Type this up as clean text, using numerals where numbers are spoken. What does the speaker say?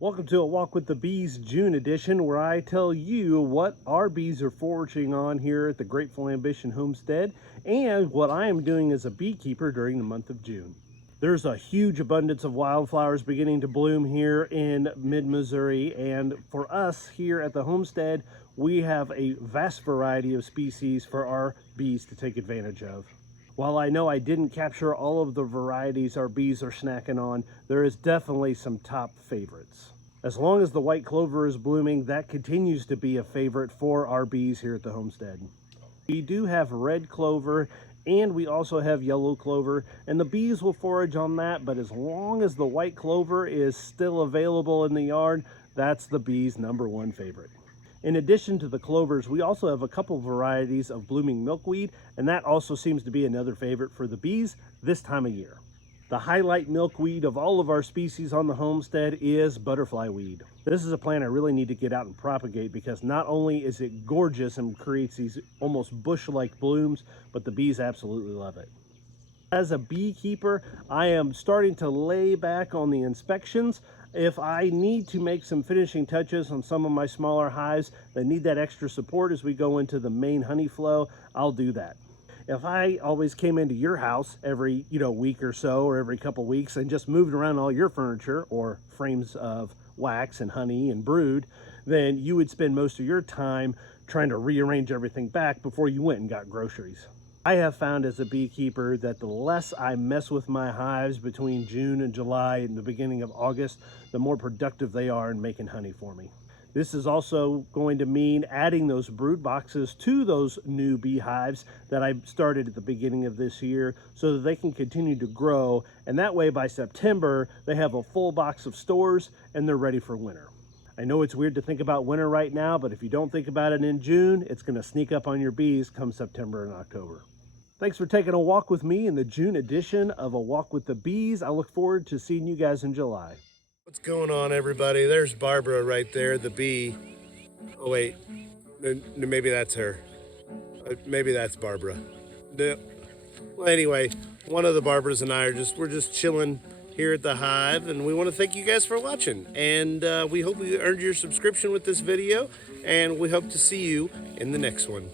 Welcome to A Walk with the Bees June edition, where I tell you what our bees are foraging on here at the Grateful Ambition Homestead and what I am doing as a beekeeper during the month of June. There's a huge abundance of wildflowers beginning to bloom here in mid-Missouri, and for us here at the homestead, we have a vast variety of species for our bees to take advantage of. While I know I didn't capture all of the varieties our bees are snacking on, there is definitely some top favorites. As long as the white clover is blooming, that continues to be a favorite for our bees here at the homestead. We do have red clover and we also have yellow clover, and the bees will forage on that, but as long as the white clover is still available in the yard, that's the bees' #1 favorite. In addition to the clovers, we also have a couple varieties of blooming milkweed, and that also seems to be another favorite for the bees this time of year. The highlight milkweed of all of our species on the homestead is butterfly weed. This is a plant I really need to get out and propagate because not only is it gorgeous and creates these almost bush-like blooms, but the bees absolutely love it. As a beekeeper, I am starting to lay back on the inspections. If I need to make some finishing touches on some of my smaller hives that need that extra support as we go into the main honey flow, I'll do that. If I always came into your house every week or so, or every couple weeks, and just moved around all your furniture or frames of wax and honey and brood, then you would spend most of your time trying to rearrange everything back before you went and got groceries. I have found as a beekeeper that the less I mess with my hives between June and July and the beginning of August, the more productive they are in making honey for me. This is also going to mean adding those brood boxes to those new beehives that I started at the beginning of this year so that they can continue to grow, and that way by September they have a full box of stores and they're ready for winter. I know it's weird to think about winter right now, but if you don't think about it in June, it's going to sneak up on your bees come September and October. Thanks for taking a walk with me in the June edition of A Walk with the Bees. I look forward to seeing you guys in July. What's going on, everybody? There's Barbara right there, the bee. Oh wait, maybe that's her. Maybe that's Barbara. Well, anyway, one of the Barbaras and I we're just chilling here at the hive, and we want to thank you guys for watching. And we hope you earned your subscription with this video, and we hope to see you in the next one.